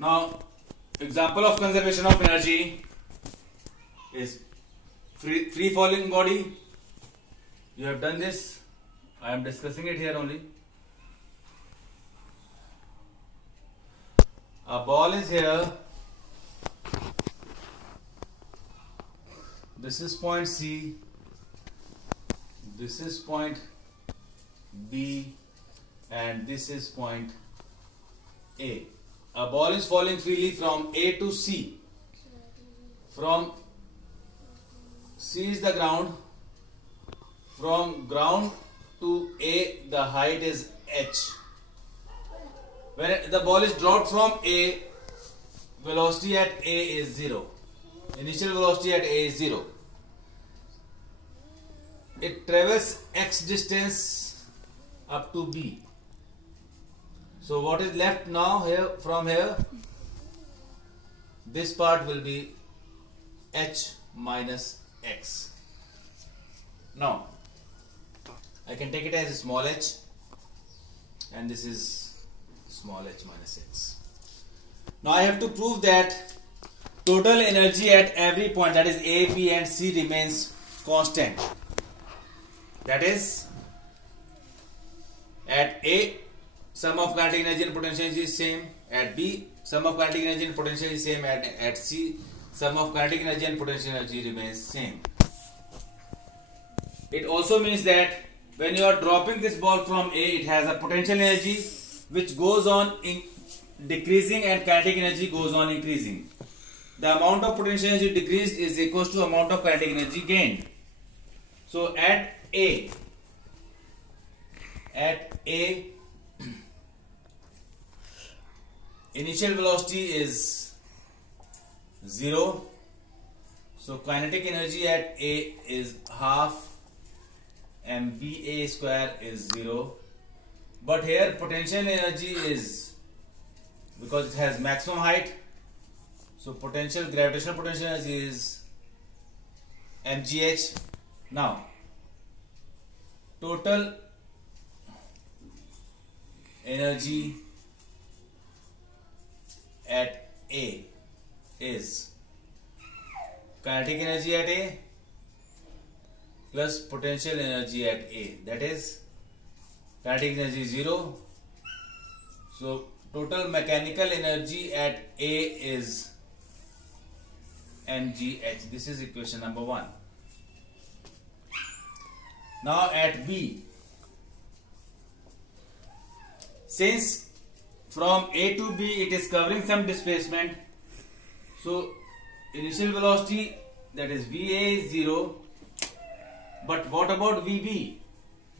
Now, example of conservation of energy is free falling body. You have done this. I am discussing it here only. A ball is here. This is point C. This is point B. And this is point A. A ball is falling freely from A to C. From C is the ground. From ground to A, the height is h. When the ball is dropped from A, velocity at A is 0. Initial velocity at A is 0. It travels x distance up to B. So what is left now here from here? This part will be h minus x. Now I can take it as a small h, and this is small h minus x. Now I have to prove that total energy at every point, that is A, B and C, remains constant. That is, at A, sum of kinetic energy and potential energy is same. At B, sum of kinetic energy and potential is same. At C, sum of kinetic energy and potential energy remains same. It also means that when you are dropping this ball from A, it has a potential energy which goes on decreasing and kinetic energy goes on increasing. The amount of potential energy decreased is equal to amount of kinetic energy gained. So at A, initial velocity is 0. So kinetic energy at A is half mva square is 0. But here potential energy is, because it has maximum height, so gravitational potential energy is mgh. Now total energy at A is kinetic energy at A plus potential energy at A, that is kinetic energy 0. So total mechanical energy at A is mgh. This is equation number 1. Now at B, since from A to B it is covering some displacement, so initial velocity, that is VA, is 0. But what about VB?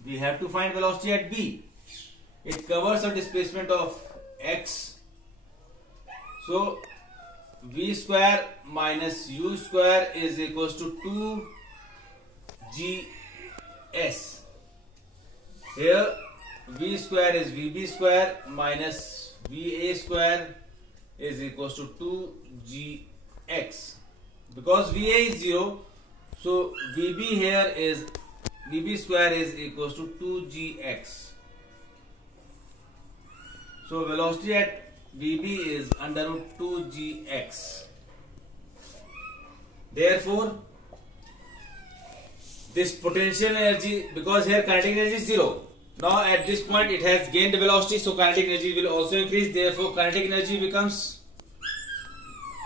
We have to find velocity at B. It covers a displacement of x. So V square minus U square is equals to 2GS. Here V square is VB square minus VA square is equals to 2GX. Because VA is 0, so VB square is equals to 2GX. So velocity at VB is under root 2GX. Therefore, this potential energy, because here kinetic energy is 0. Now at this point it has gained velocity, so kinetic energy will also increase. Therefore, kinetic energy becomes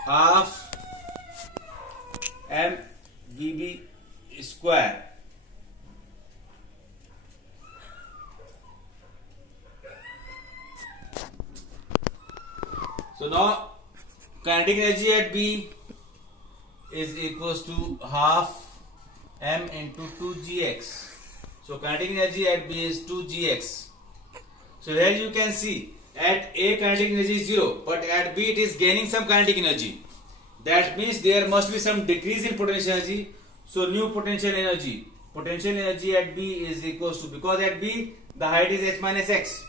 half mVB square. So now kinetic energy at B is equals to half m into 2gx. So kinetic energy at B is 2gx. So here you can see at A kinetic energy is 0, but at B it is gaining some kinetic energy. That means there must be some decrease in potential energy. So new potential energy at B is equals to, because at B the height is h minus x.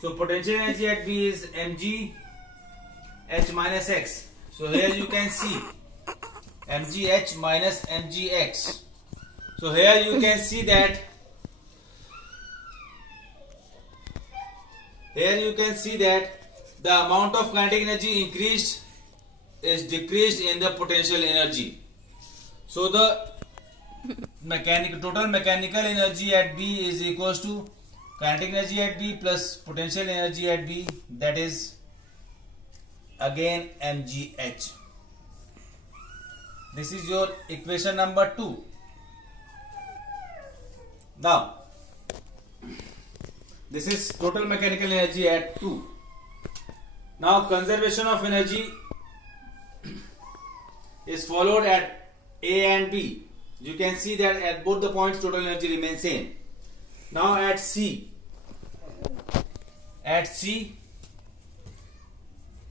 So potential energy at B is mg h minus x. So here you can see mgh minus mgx. So here you can see that the amount of kinetic energy increased is decreased in the potential energy. So the total mechanical energy at B is equals to kinetic energy at B plus potential energy at B, that is again mgh. This is your equation number 2. Now this is total mechanical energy at 2. Now conservation of energy is followed at A and B. You can see that at both the points total energy remains same. Now at C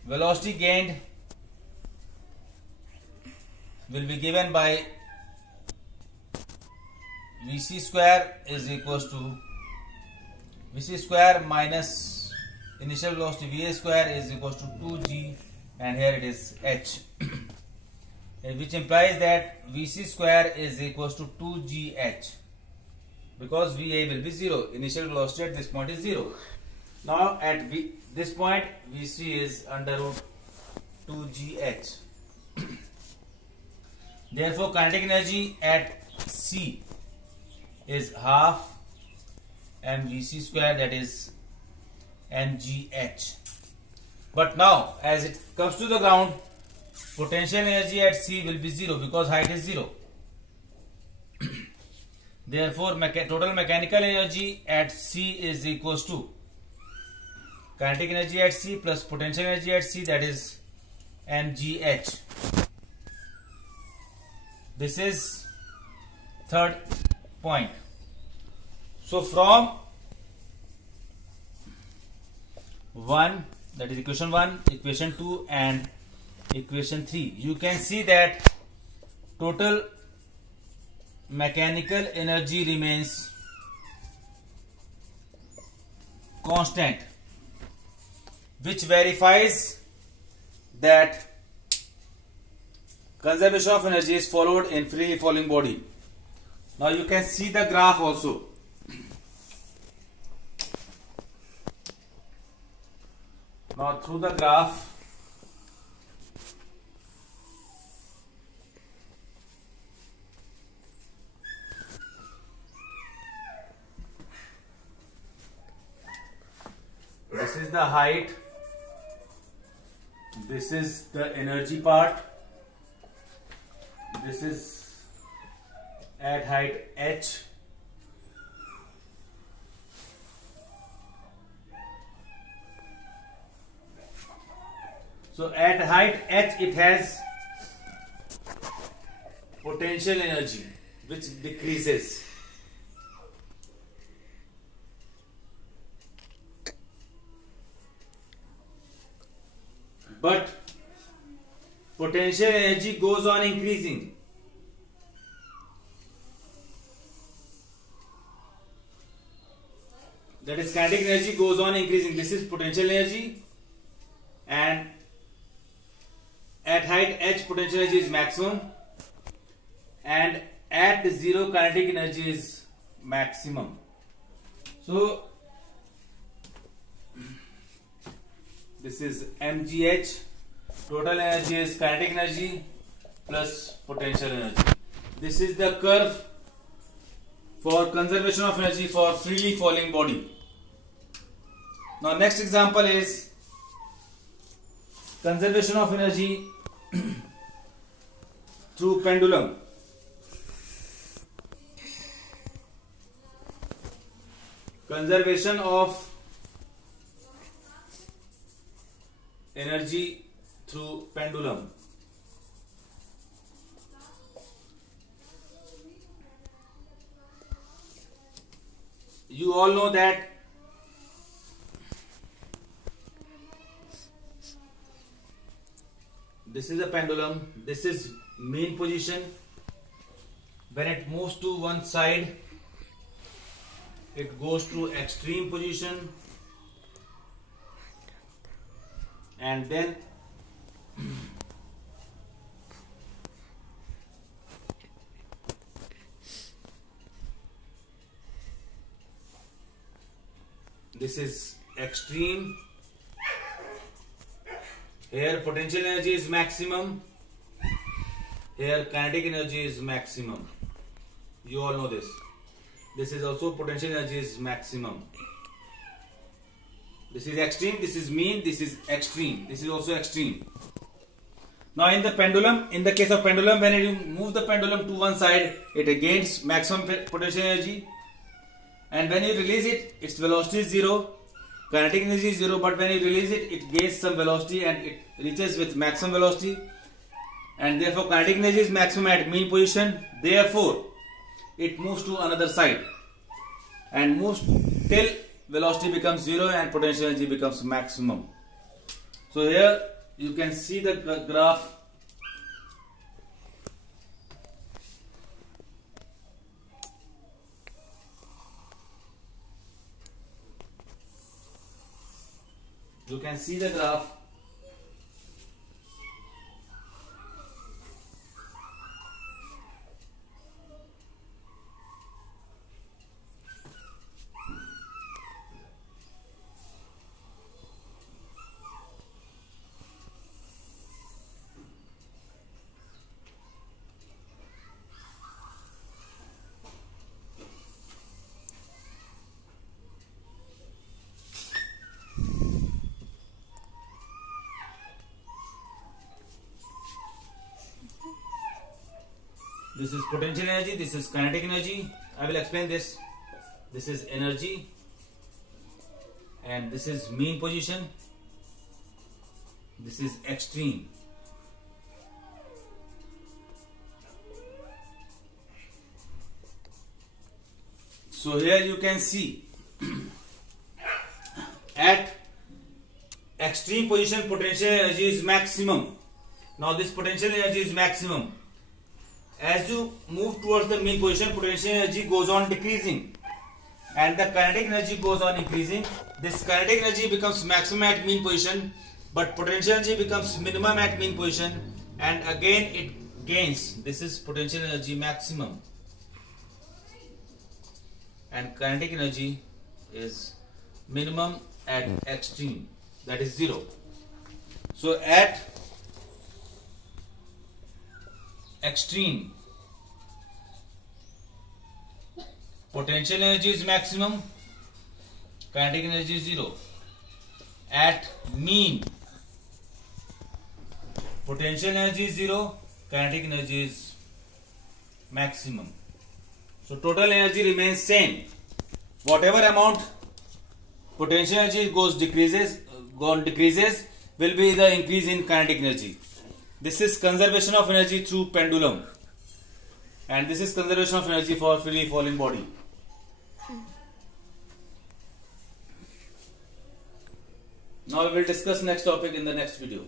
velocity gained will be given by Vc square is equals to Vc square minus initial velocity Va square is equals to 2g, and here it is h, which implies that Vc square is equals to 2gh, because Va will be 0. Initial velocity at this point is 0. Now at this point Vc is under root 2gh. Therefore kinetic energy at C is half mvc square, that is mgh. But now as it comes to the ground, potential energy at C will be 0 because height is 0. Therefore total mechanical energy at C is equals to kinetic energy at C plus potential energy at C, that is mgh. This is third point. So from 1, that is equation 1, equation 2 and equation 3, you can see that total mechanical energy remains constant, which verifies that conservation of energy is followed in freely falling body. Now you can see the graph also. Now through the graph, this is the height, this is the energy part, this is at height h, so at height h it has potential energy which decreases. But potential energy goes on increasing. That is, kinetic energy goes on increasing. This is potential energy, and at height h potential energy is maximum, and at 0 kinetic energy is maximum. So this is mgh. Total energy is kinetic energy plus potential energy. This is the curve for conservation of energy for freely falling body. Now next example is conservation of energy through pendulum. Conservation of energy through pendulum. You all know that this is a pendulum, this is mean position. When it moves to one side, it goes to extreme position, and then this is extreme, Here potential energy is maximum. Here kinetic energy is maximum. You all know this. This is also potential energy is maximum. This is extreme, this is mean, this is extreme. This is also extreme. Now in the pendulum, in the case of pendulum, when you move the pendulum to one side, it gains maximum potential energy. And when you release it, its velocity is 0. Kinetic energy is 0, but when you release it, it gains some velocity and it reaches with maximum velocity. And therefore kinetic energy is maximum at mean position. Therefore, it moves to another side and moves till velocity becomes 0 and potential energy becomes maximum. So here you can see the graph. You can see the graph. This is potential energy, this is kinetic energy. I will explain this. This is energy and this is mean position. This is extreme. So here you can see at extreme position potential energy is maximum. Now this potential energy is maximum. As you move towards the mean position, potential energy goes on decreasing and the kinetic energy goes on increasing. This kinetic energy becomes maximum at mean position, but potential energy becomes minimum at mean position, and again it gains. This is potential energy maximum and kinetic energy is minimum at extreme, that is 0. So at extreme, potential energy is maximum, kinetic energy is 0. At mean, potential energy is 0, kinetic energy is maximum. So total energy remains same. Whatever amount potential energy decreases will be the increase in kinetic energy. This is conservation of energy through pendulum, and this is conservation of energy for free falling body. Now we will discuss next topic in the next video.